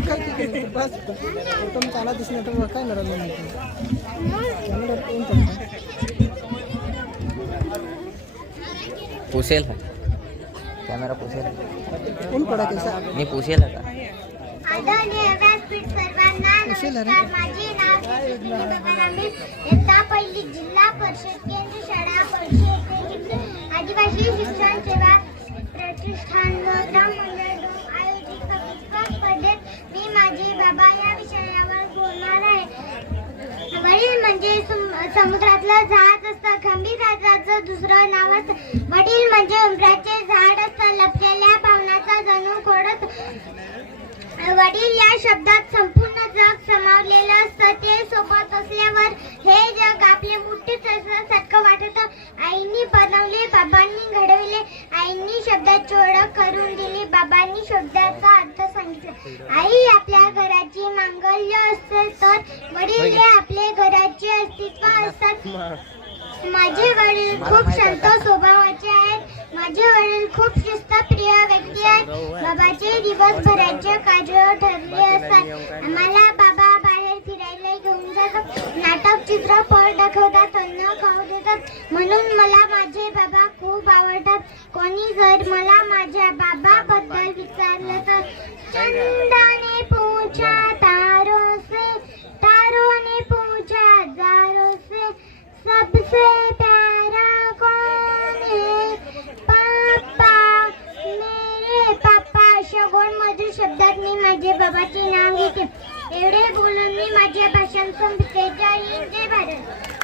काय तिकडे बस कुठं चाला दिसणार तर काय लढवलं नाही कॅमेरा कोण पुसेल. कॅमेरा पुसेल. कोण पडा कैसा मी पुसेल का आदरणीय पहिली जिल्हा परिषद केंद्र शाळा परिषद आदिवासी शिक्षण सेवा प्रतिष्ठान माझे बाबा या विषयावर बोलणार आहे. वडील म्हणजे समुद्रातलं झाड असतं. खंबीर राजाचं दुसरं नाव असतं. वडील म्हणजे उमराचे झाड असतं. लपलेल्या भावनाचा जणू खोडत वडील या शब्दात संपूर्ण जग समावलेलं असतं. ते सोबत असल्यावर हे जग आपले मुठीत सारखं वाटत. आईनी बनवले बाबांनी घडवले. आईनी शब्दाची ओळख करून दिली. बाबांनी शब्दाचा अर्थ आई आपल्या घराची मांगल्य असते तर वडील हे आपले घराचे अस्तित्व असतात. माझे वडील खूप शांत स्वभावाचे आहेत. माझे वडील खूप शिस्तप्रिय व्यक्ती आहेत. बाबाचे दिवसभराचे कार्य ठरले असतात. आम्हाला बाबा बाहेर फिरायला घेऊन जातात. नाटक चित्रपट दाखवतात अन्न खाऊ देतात. म्हणून मला माझे बाबा खूप आवडतात. कोणी जर मला माझ्या शब्दात मी माझ्या बाबाचे नाव घेते. एवढे बोलून मी माझ्या भाषण संपते. जय हिंद जय भारत.